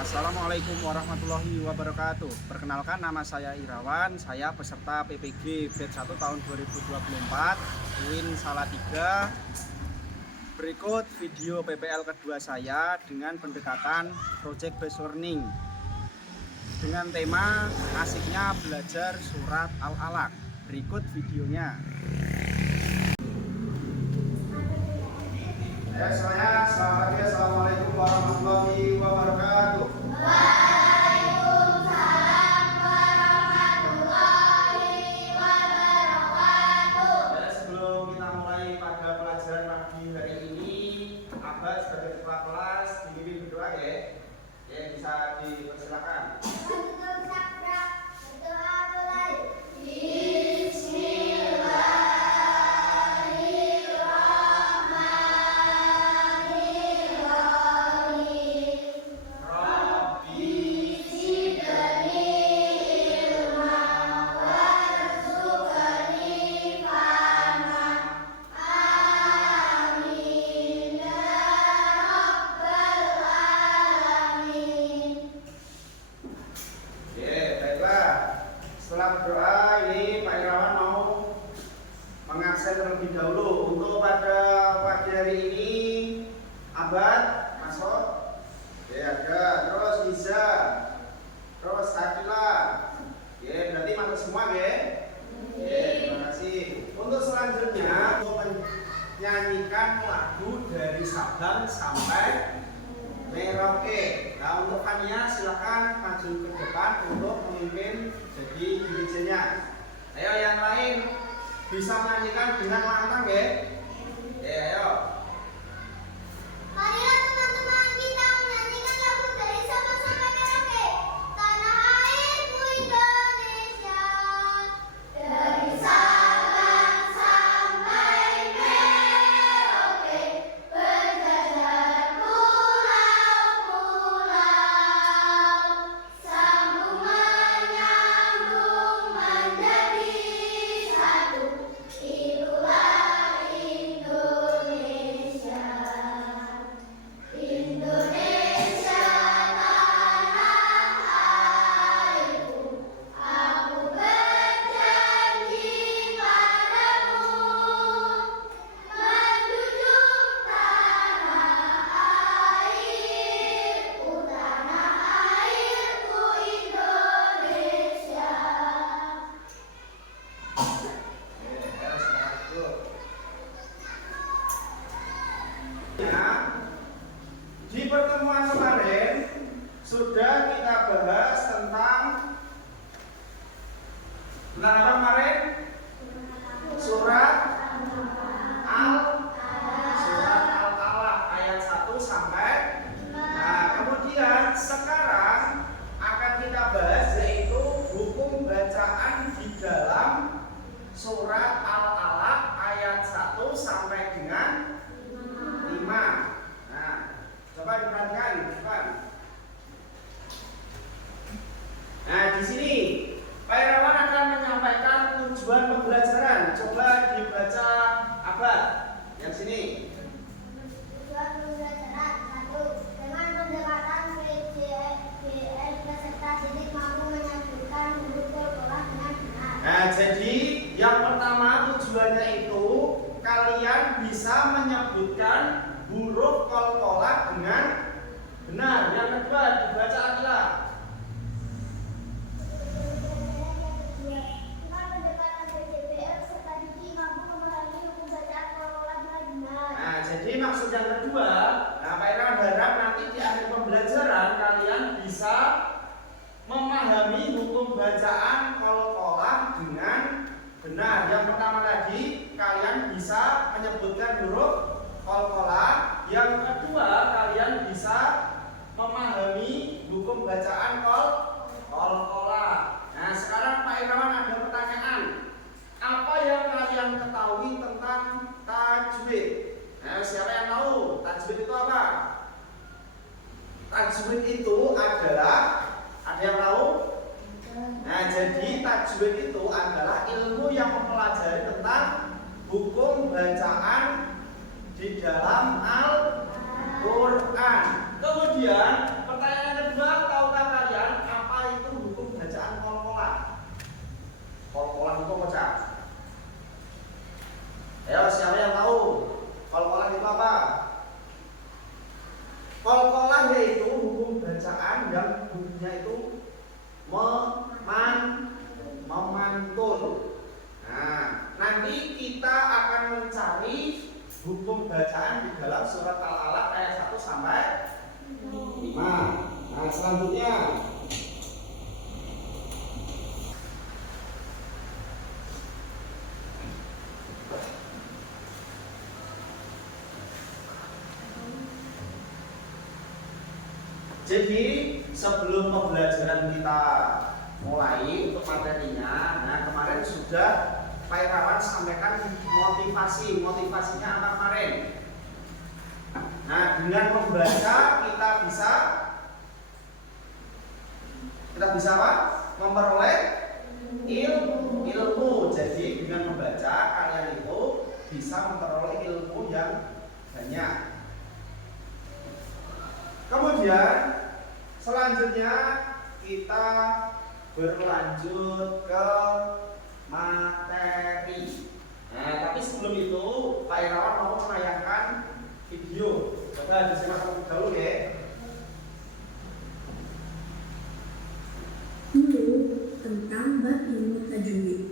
Assalamualaikum warahmatullahi wabarakatuh. Perkenalkan, nama saya Irawan. Saya peserta PPG Batch 1 tahun 2024 UIN Salatiga. Berikut video PPL kedua saya dengan pendekatan Project Based Learning dengan tema asiknya belajar surat Al-Alaq. Berikut videonya. Semuanya, selamat pagi. Assalamualaikum warahmatullahi wabarakatuh. Waalaikumsalam warahmatullahi wabarakatuh. Sebelum kita mulai pada pelajaran pagi hari ini, Abah sebagai ketua kelas dibimbing berdoa ya. Ya, bisa dipersilakan. Setelah berdoa, ini Pak Irawan mau mengaksen terlebih dahulu. Untuk pada pagi hari ini, Abad masuk, ya ada, terus Iza, terus Akila, ya berarti masuk semua ya. Ya, terima kasih. Untuk selanjutnya, untuk menyanyikan lagu dari Sabang sampai Merauke. Nah, untuk Fania silakan maju ke depan untuk memimpin jadi dirijennya. Ayo yang lain bisa menyanyikan dengan lantang ya. Ya, ayo. Marilah teman-teman kita menyanyikan lagu dari Sabang sampai Merauke. Tanah airku Indonesia. Dari Sabang sampai Merauke, berjajar pulau-pulau, sambung menyambung menjadi satu. Itulah Indonesia. Indonesia tanah airku, aku berjanji padamu, menjunjung tanah airku Indonesia. Di pertemuan kemarin sudah kita bahas tentang apa kemarin? Surat Al-Alaq ayat 1 sampai. Nah, kemudian sekarang akan kita bahas yaitu hukum bacaan di dalam surat Al-Alaq ayat 1 sampai dengan 5. Nah, coba diperhatikan, depan. Nah, di sini Pak Irawan akan menyampaikan tujuan pembelajaran. Coba dibaca Abad yang sini. Tujuan pembelajaran 1. Dengan pendekatan PJBL peserta didik mampu menyatukan huruf qalqalah dengan benar. Nah, jadi yang pertama tujuannya itu kalian bisa menyebutkan huruf qalqalah dengan benar. Yang kedua dibaca Akila. Dengan pendekatan PJBL peserta didik mampu memahami hukum bacaan qalqalah dengan benar. Nah, jadi maksud yang kedua, nah Pak Irawan harap nanti di akhir pembelajaran kalian bisa memahami hukum bacaan qalqalah dengan benar. Yang pertama tadi kalian bisa menyebutkan huruf qalqalah. Yang kedua kalian bisa memahami hukum bacaan qalqalah. Nah, sekarang Pak Irawan ada pertanyaan. Apa yang kalian ketahui tentang tajwid? Nah, siapa yang tahu tajwid itu apa? Tajwid itu adalah, ada yang tahu? Nah, jadi tajwid itu adalah ilmu yang mempelajari tentang hukum bacaan di dalam Al-Quran. Kemudian pertanyaan kedua, selanjutnya jadi sebelum pembelajaran kita mulai untuk materinya, nah kemarin sudah Pak Irawan sampaikan motivasinya apa kemarin? Nah dengan membaca kita bisa apa? Memperoleh ilmu. Jadi dengan membaca kalian itu bisa memperoleh ilmu yang banyak. Kemudian selanjutnya kita berlanjut ke materi. Nah, tapi sebelum itu Pak Irawan mau menayangkan video. Coba disimak terlebih dahulu ya. Dulu tentang bab ilmu tajwid.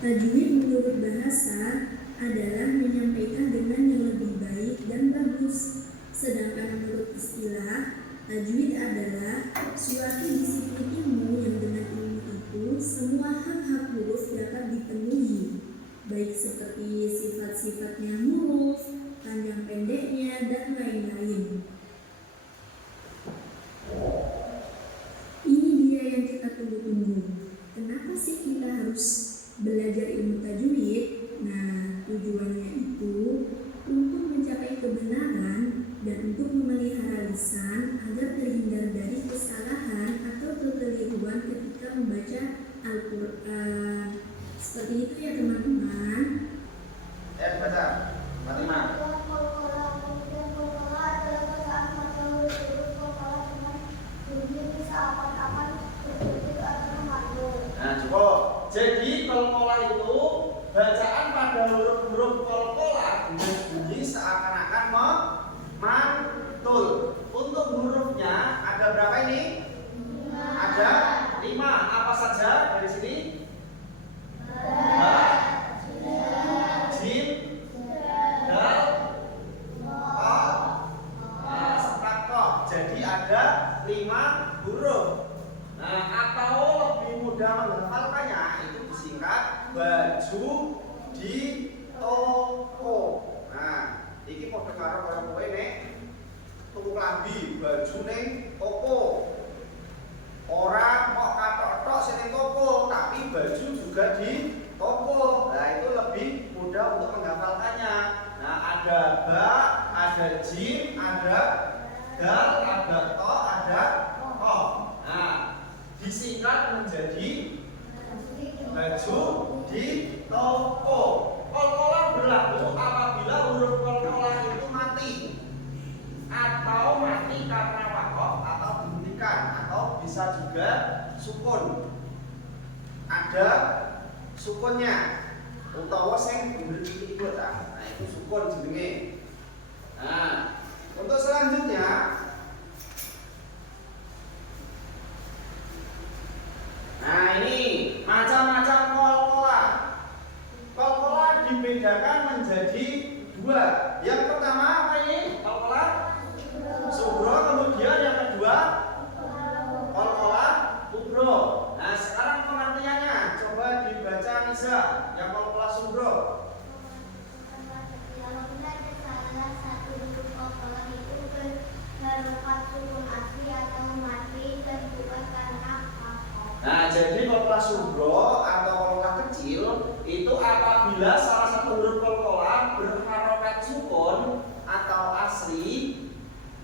Tajwid menurut bahasa adalah menyampaikan dengan yang lebih baik dan bagus. Sedangkan menurut istilah, tajwid adalah suatu disiplin ilmu yang dengan ilmu itu semua hak-hak huruf dapat dipenuhi, baik seperti sifat-sifatnya huruf, panjang pendeknya, dan lain-lain. Ini dia yang kita tunggu-tunggu. Kenapa sih kita harus belajar ilmu tajwid? Nah, tujuannya itu untuk mencapai kebenaran dan untuk memelihara lisan agar terhindar dari kesalahan atau kekeliruan ketika membaca Al-Quran. Seperti itu ya teman-teman. Baca Fatimah. Nah cukup. Jadi qalqalah itu bacaan pada huruf-huruf qalqalah dengan bunyi seakan-akan mantul. Untuk hurufnya ada berapa ini? Ada 5. Apa saja dari sini? Ba, jim, dal, ta, serta koh. Jadi ada 5 huruf. Nah, atau lebih mudah menghafalkannya itu disingkat baju di toko. Nah, iki padha karo kowe nek tuku klambi, baju ning toko. Ora kok katok-tok sing ning toko, tapi baju juga di toko. Nah, itu lebih mudah untuk menghafalkannya. Nah, ada ba, ada jim, ada dal, ada to, ada ko. Nah, disingkat menjadi baju di toko. Qalqalah berlaku apabila huruf qalqalah itu mati atau mati karena wakof atau dihentikan atau bisa juga sukun. Ada sukunnya utawa sing bener titik iku ta. Nah, itu sukun jenenge. Nah, untuk selanjutnya nah ini macam-macam qalqalah. Qalqalah dibedakan menjadi 2. Yang pertama apa ini? Qalqalah sugro, kemudian yang kedua qalqalah kubro. Nah, sekarang pengertiannya coba dibaca Nisa yang qalqalah sugro. Nah, jadi qalqalah sugro atau qalqalah kecil itu apabila salah satu huruf qalqalah berharokat sukun atau asli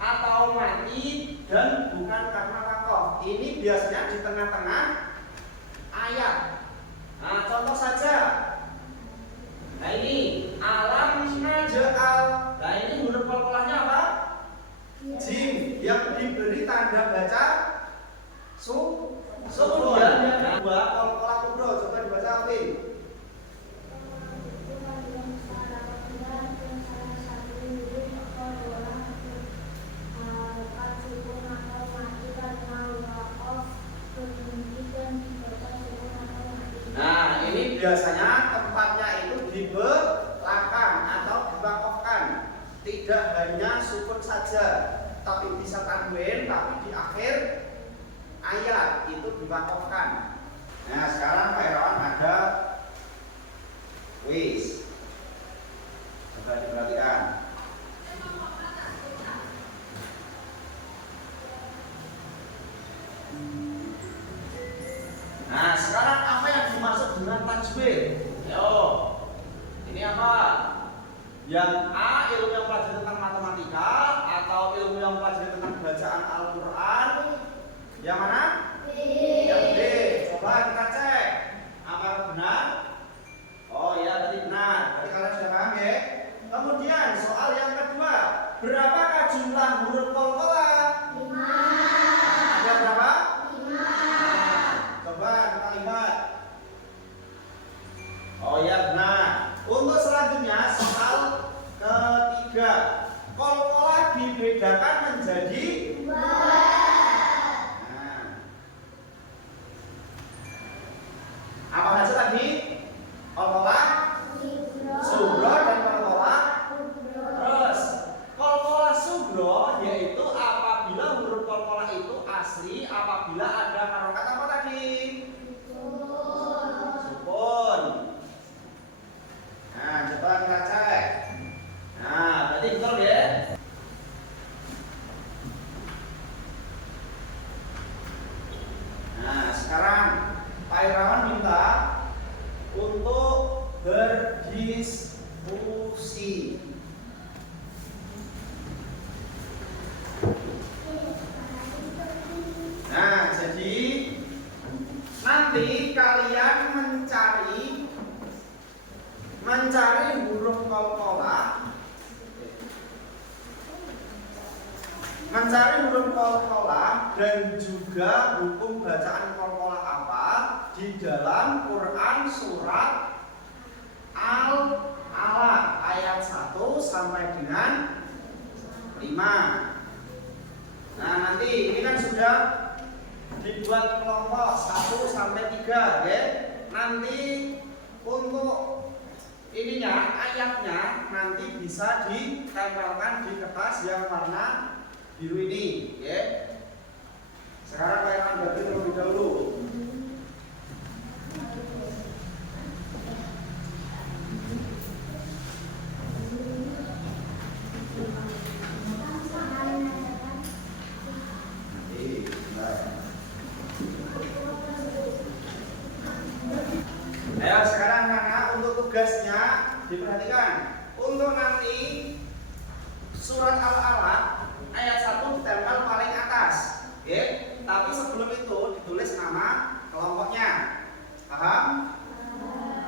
atau mati dan bukan karena wakof. Ini biasanya di tengah-tengah ayat. Nah, contoh saja. Nah, ini alam najal. Nah, ini huruf qalqalahnya apa? Jim yang diberi tanda baca sukun. Yang kedua qalqalah kubro, coba dibaca Alvin. Nah, ini biasanya tempatnya itu di belakang atau diwakafkan, tidak hanya hanya sukun saja, tapi bisa tanwin, tapi di akhir ayat itu diwakafkan. Nah sekarang Pak Irawan ada wis, coba diperhatikan. Nah sekarang apa yang dimaksud dengan tajwid? Yo, ini apa? Yang A ilmu yang pelajari tentang matematika atau ilmu yang pelajari tentang bacaan Al-Quran? Yang mana? B. Yang B. Coba kita cek. Apakah benar? Oh iya tadi benar. Berarti kalian sudah paham ya? Kemudian soal yang kedua, berapakah jumlah huruf qalqalah? 5. Ada berapa? 5. Coba kita lihat. Oh iya benar. Untuk selanjutnya soal ketiga, qalqalah dibedakan menjadi 2. nah, apa saja tadi? Qalqalah subro dan qalqalah terus. Qalqalah subro yaitu apabila huruf qalqalah itu asli apabila ada harokat apa tadi? Sukun. Nah, coba kita cek. Nah, berarti betul ya? Nah, sekarang Pak Irawan minta untuk berdiskusi. Nah, jadi nanti kalian mencari huruf qalqalah, dan juga hukum bacaan qalqalah apa di dalam Quran surat Al-Alaq ayat 1 sampai dengan 5. Nah, nanti ini kan sudah dibuat kelompok 1 sampai 3 ya. Nanti untuk ininya ayatnya nanti bisa ditempelkan di kertas yang warna biru ini ya. Sekarang saya akan ganti terlebih dahulu. Ayo sekarang Nana untuk tugasnya diperhatikan. Untuk nanti surat Al-Alaq ayat 1 ditempel paling atas, oke? Tapi sebelum itu ditulis nama kelompoknya, paham?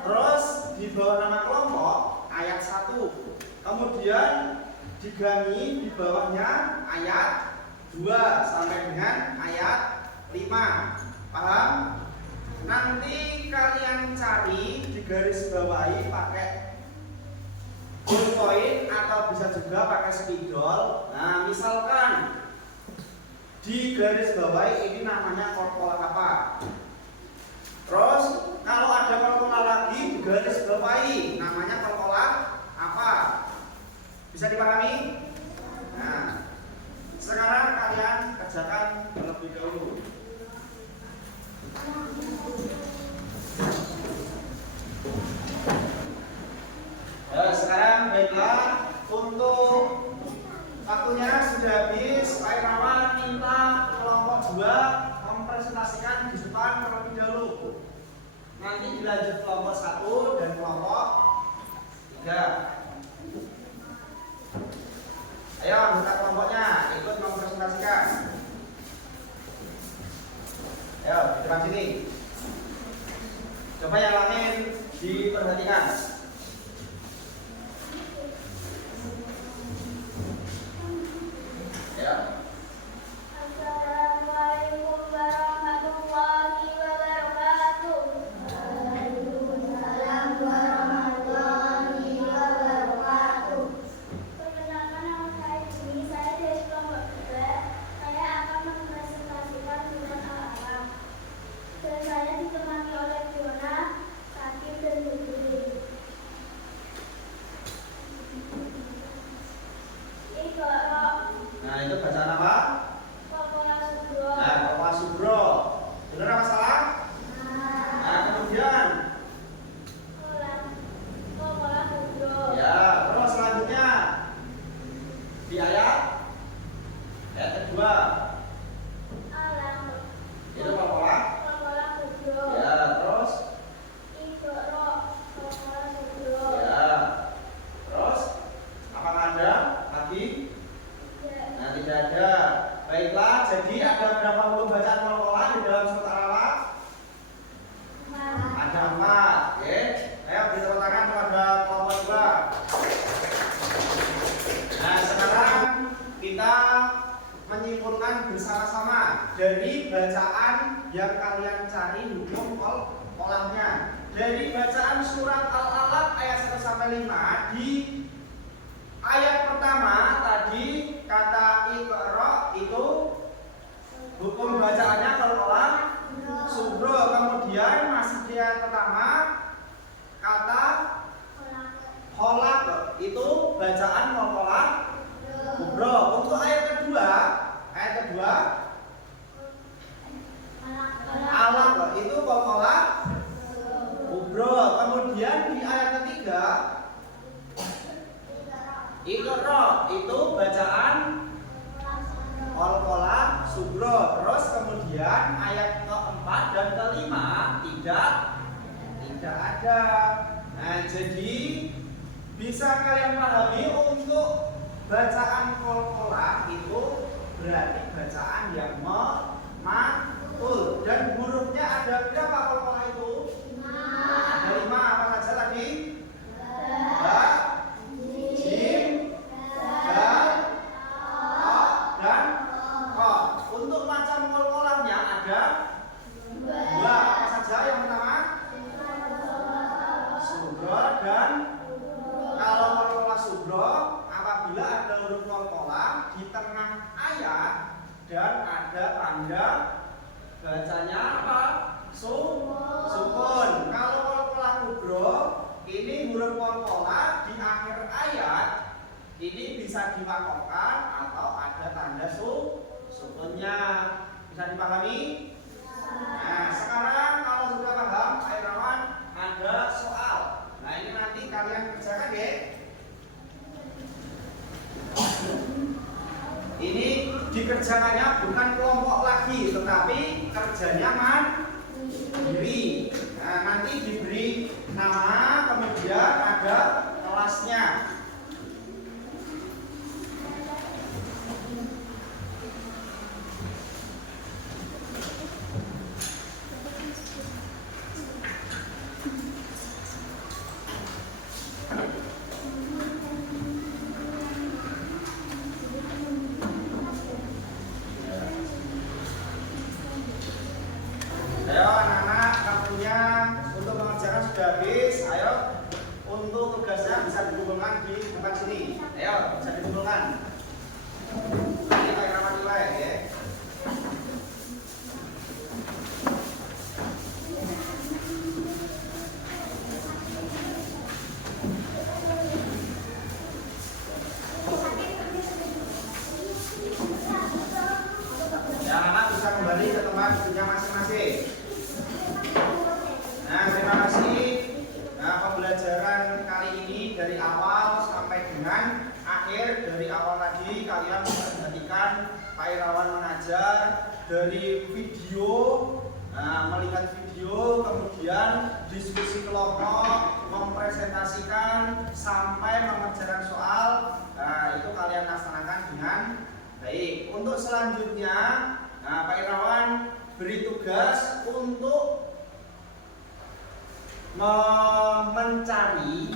Terus di bawah nama kelompok ayat 1, kemudian digangi di bawahnya ayat 2 sampai dengan ayat 5, paham? Nanti kalian cari di garis bawahi pakai ballpoint atau bisa juga pakai spidol. Nah, misalkan di garis bawahi ini namanya qalqalah apa? Terus kalau ada qalqalah lagi di garis bawahi namanya qalqalah apa? Bisa dipahami? Nah, sekarang kalian kerjakan terlebih dahulu. Sekarang baiklah, untuk waktunya sudah habis. Pak Irawan minta kelompok 2 mempresentasikan di depan terlebih dahulu. Nanti dilanjut kelompok 1 dan kelompok 3. Ayo minta kelompoknya ikut mempresentasikan. Ayo di depan sini. Coba yang lain diperhatikan. Ya. Assalamualaikum warahmatullahi wabarakatuh. Waalaikumsalam warahmatullahi wabarakatuh. Perkenalkan, nama saya Juni. Saya dari kelompok 2. Saya akan mempresentasikan surat Al-Alaq. Dan saya ditemani oleh Fiona, Sakib, dan Putri. Yang kedua, Alam. itu pola. Pola kubro. Ya, terus Idoro. Pola kubro. ya. Terus apakah ada lagi? Tidak. Nah, tidak ada. Baiklah, jadi ada berapa huruf bacaan pola di dalam surat Al-Alaq? Ada 4. Oke. Ayo beri tepuk tangan kepada kelompok 2. Nah, sekarang kita menyimpulkan bersama-sama dari bacaan yang kalian cari hukum polanya. Dari bacaan surat Al-Alaq ayat 1 sampai 5 di ayat pertama tadi kata Iqra itu hukum bacaannya qalqalah subro. Kemudian masih di ayat pertama kata kholaq itu bacaan qalqalah kubro. Untuk ayat kedua alaq itu qalqalah kubro. Kemudian di ayat ketiga Iqra itu bacaan qalqalah subro. Terus kemudian ayat keempat dan kelima tidak ada. Nah, jadi bisa kalian pahami untuk bacaan qalqalah itu berarti bacaan yang matul dan hurufnya ada berapa qalqalah itu? Ada 5. Apa saja tadi? Ba, jim, dal, ta, dan qa. Untuk macam qalqalahnya ada 2. Apa saja yang pertama? Subro dan kalau qalqalah subro apabila ada huruf qalqalah di tengah ayat dan ada tanda bacanya apa? Sukun. Kalau qalqalah kubro ini huruf qalqalah di akhir ayat ini bisa diwakafkan atau ada tanda sukunnya. Bisa dipahami? Nah, sekarang kalau sudah paham, Pak Irawan, ada soal. Nah, ini nanti kalian kerjakan ya. Ini dikerjakannya bukan kelompok lagi, tetapi kerjanya mandiri. Nah, nanti diberi nama, kemudian ada kelasnya. Ayo anak-anak, waktunya untuk mengerjakan sudah habis. Ayo untuk tugasnya bisa dikumpulkan di depan sini. Ayo bisa dikumpulkan. Ini Pak Irawan nilai ya. Ya, anak bisa kembali ke tempat duduknya masing-masing. Nah, terima kasih. Nah, pembelajaran kali ini dari awal sampai dengan akhir. Dari awal tadi kalian memperhatikan Pak Irawan mengajar dari video, melihat video, kemudian diskusi kelompok, mempresentasikan sampai mengerjakan soal. Nah, itu kalian laksanakan dengan baik. Untuk selanjutnya, Pak Irawan beri tugas untuk mencari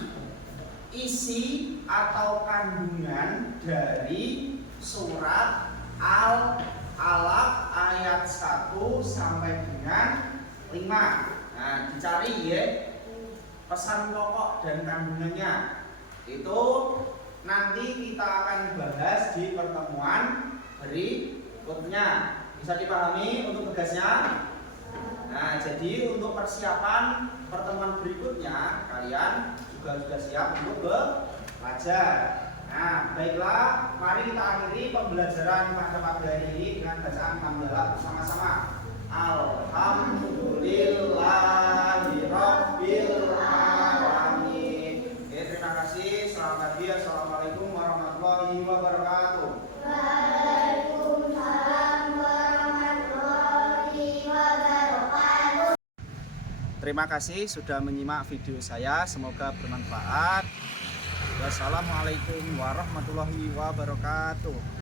isi atau kandungan dari surat Al-Alaq ayat 1 sampai dengan 5. Nah, dicari ya pesan pokok dan kandungannya. Itu nanti kita akan bahas di pertemuan berikutnya. Bisa dipahami untuk tugasnya? Nah, jadi untuk persiapan pertemuan berikutnya kalian juga sudah siap untuk belajar. Nah, baiklah, mari kita akhiri pembelajaran pada pagi hari ini dengan bacaan hamdalah bersama-sama. Alhamdulillahirabbil alamin. Oke, terima kasih. Selamat pagi. Assalamualaikum warahmatullahi wabarakatuh. Waalaikumsalam. Terima kasih sudah menyimak video saya, semoga bermanfaat. Wassalamualaikum warahmatullahi wabarakatuh.